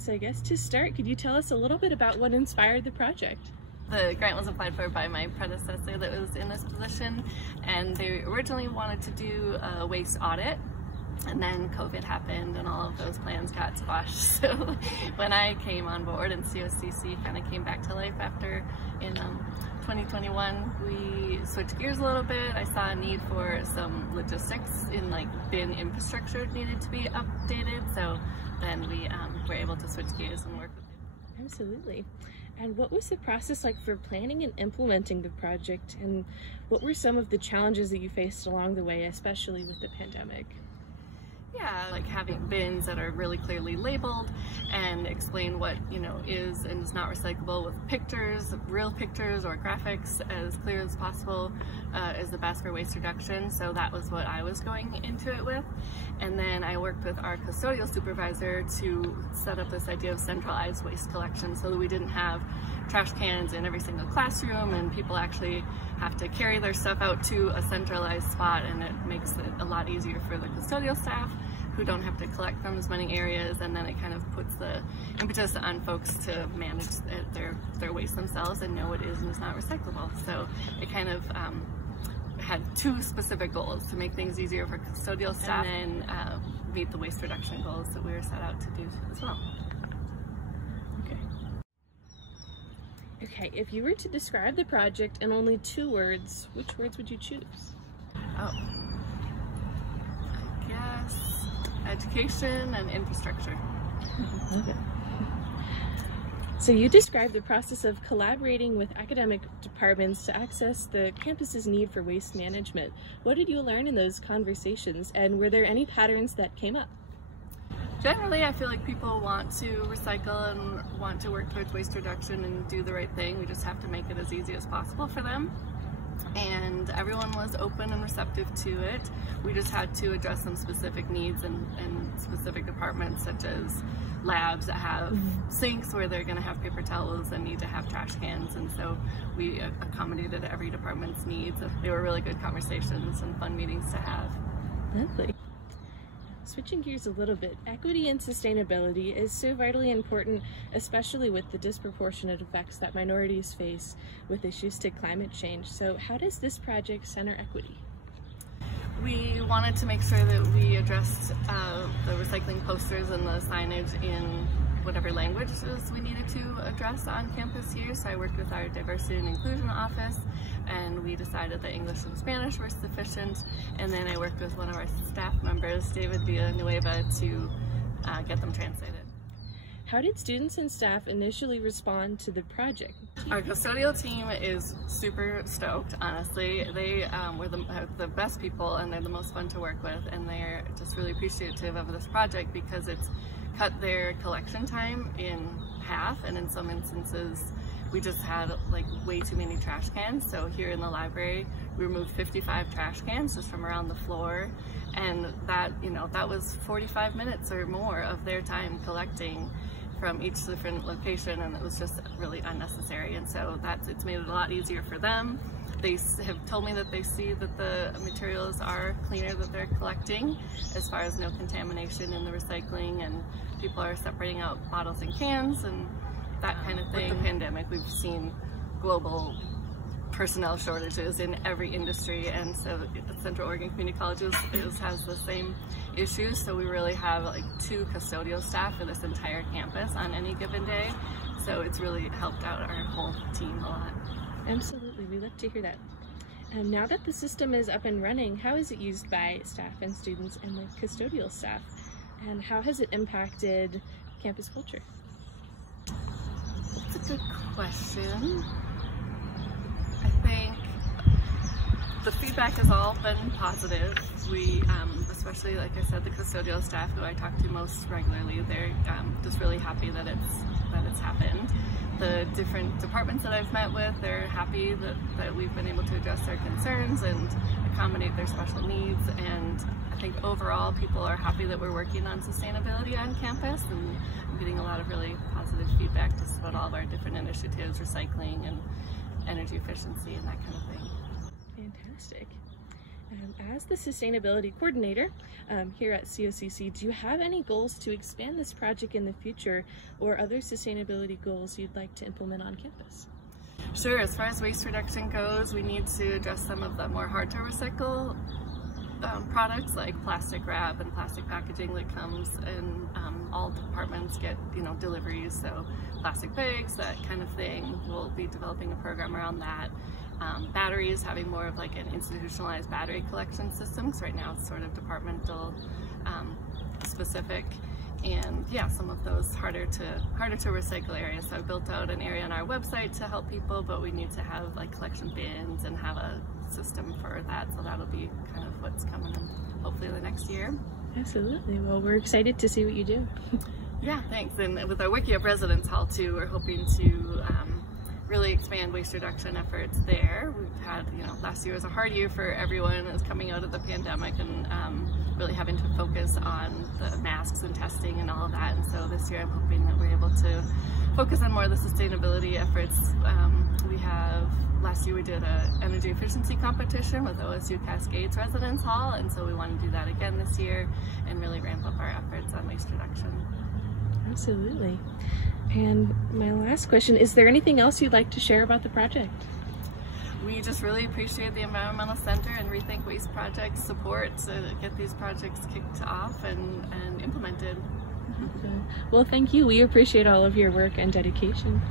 So I guess to start, could you tell us a little bit about what inspired the project? The grant was applied for by my predecessor that was in this position, and they originally wanted to do a waste audit, and then COVID happened and all of those plans got squashed. So when I came on board and COCC kind of came back to life after in 2021, we switched gears a little bit. I saw a need for some logistics in like bin infrastructure needed to be updated, so then we were able to switch gears and work with it. Absolutely. And what was the process like for planning and implementing the project, and what were some of the challenges that you faced along the way, especially with the pandemic? Yeah, like having bins that are really clearly labeled and explain what, is and is not recyclable with pictures, real pictures or graphics as clear as possible is the best for waste reduction. So that was what I was going into it with. And then I worked with our custodial supervisor to set up this idea of centralized waste collection so that we didn't have trash cans in every single classroom and people actually have to carry their stuff out to a centralized spot, and it makes it a lot easier for the custodial staff who don't have to collect from as many areas, and then it kind of puts the impetus on folks to manage their waste themselves and know what is and is not recyclable. So it kind of had two specific goals: to make things easier for custodial staff and then meet the waste reduction goals that we were set out to do as well. Okay, if you were to describe the project in only 2 words, which words would you choose? Oh, I guess education and infrastructure. Okay. So you described the process of collaborating with academic departments to access the campus's need for waste management. What did you learn in those conversations, and were there any patterns that came up? Generally, I feel like people want to recycle and want to work towards waste reduction and do the right thing. We just have to make it as easy as possible for them. And everyone was open and receptive to it. We just had to address some specific needs in specific departments, such as labs that have sinks where they're going to have paper towels and need to have trash cans. And so we accommodated every department's needs. They were really good conversations and fun meetings to have. Lovely. Switching gears a little bit, equity and sustainability is so vitally important, especially with the disproportionate effects that minorities face with issues to climate change. So how does this project center equity? We wanted to make sure that we addressed the recycling posters and the signage in whatever languages we needed to address on campus here. So I worked with our diversity and inclusion office, and we decided that English and Spanish were sufficient. And then I worked with one of our staff members, David Villanueva, to get them translated. How did students and staff initially respond to the project? Our custodial team is super stoked, honestly. They were the best people, and they're the most fun to work with, and they're just really appreciative of this project because it's cut their collection time in half, and in some instances we just had like way too many trash cans. So here in the library we removed 55 trash cans just from around the floor, and that that was 45 minutes or more of their time collecting from each different location, and it was just really unnecessary. And so it's made it a lot easier for them. They have told me that they see that the materials are cleaner that they're collecting, as far as no contamination in the recycling, and people are separating out bottles and cans and that kind of thing. With the pandemic, we've seen global personnel shortages in every industry, and so Central Oregon Community College has the same issues. So we really have like 2 custodial staff for this entire campus on any given day. So it's really helped out our whole team a lot. Absolutely, we love to hear that. And now that the system is up and running, how is it used by staff and students and the custodial staff? And how has it impacted campus culture? That's a good question. I think the feedback has all been positive. We, especially like I said, the custodial staff who I talk to most regularly, they're just really happy that it's happened. The different departments that I've met with, they're happy that we've been able to address their concerns and accommodate their special needs. And I think overall people are happy that we're working on sustainability on campus, and I'm getting a lot of really positive feedback just about all of our different initiatives, recycling and energy efficiency and that kind of thing. Fantastic. As the sustainability coordinator here at COCC, do you have any goals to expand this project in the future, or other sustainability goals you'd like to implement on campus? Sure, as far as waste reduction goes, we need to address some of the more hard to recycle products like plastic wrap and plastic packaging that comes in all departments get deliveries, so plastic bags, that kind of thing. We'll be developing a program around that. Batteries, having more of like an institutionalized battery collection system, because right now it's sort of departmental specific, and yeah, some of those harder to recycle areas. So I built out an area on our website to help people, but we need to have like collection bins and have a system for that, so that'll be kind of what's coming in hopefully the next year. Absolutely. Well, we're excited to see what you do. Yeah, thanks. And with our Wiki of Residence Hall too, we're hoping to really expand waste reduction efforts there. We've had, last year was a hard year for everyone that was coming out of the pandemic, and really having to focus on the masks and testing and all of that. And so this year I'm hoping that we're able to focus on more of the sustainability efforts. Last year we did an energy efficiency competition with OSU Cascades Residence Hall, and so we want to do that again this year and really ramp up our efforts on waste reduction. Absolutely. And my last question, is there anything else you'd like to share about the project? We just really appreciate the Environmental Center and Rethink Waste Project's support to get these projects kicked off and implemented. Well, thank you. We appreciate all of your work and dedication.